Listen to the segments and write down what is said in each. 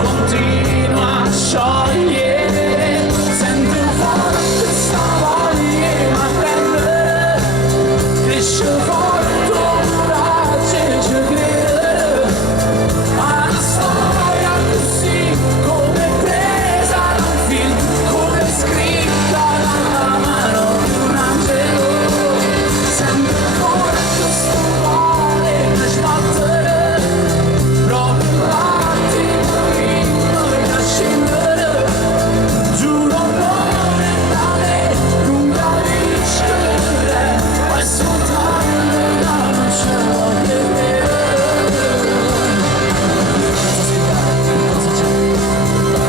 continua a sciogliere, sento forte sta voglia di prendere, cresce forte coraggio e ci crede, a una storia così come presa da un film, come scritta dalla mano di un angelo, sento forte sto male per sbattere, proprio l'attimo prima di scendere, giuro non è da me, lunga riscendere, ma soltanto la luce vuole vedere. Cosa c'è?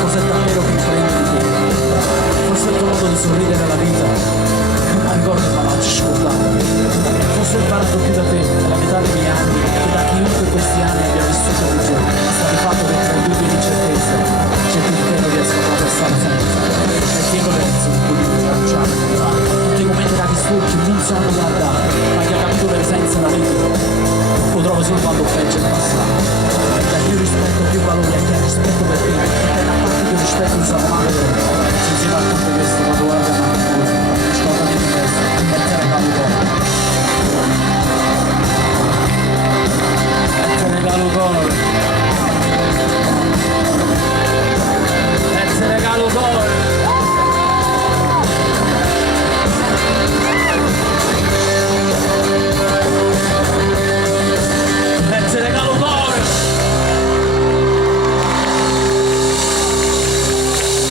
Cosa è davvero che prende di te? Forse il tuo modo di sorridere alla vita, ma ricordo che la faccio scordare. Forse ho imparato più da te, nella metà dei miei anni, che da chiunque questi anni abbia vissuto di giorno. Sta di fatto che tra i dubbi e l'incertezza c'è più che non riesco a attraversare senza. E che verso un po' di lanciare tutti i commenti da storti non sanno guardare, ma chi ha capito l'essenza della vita lo trovo solo quando peggio il passato. Da chi rispetto più valore a chi ha rispetto per te, e da parte che rispetto usato male.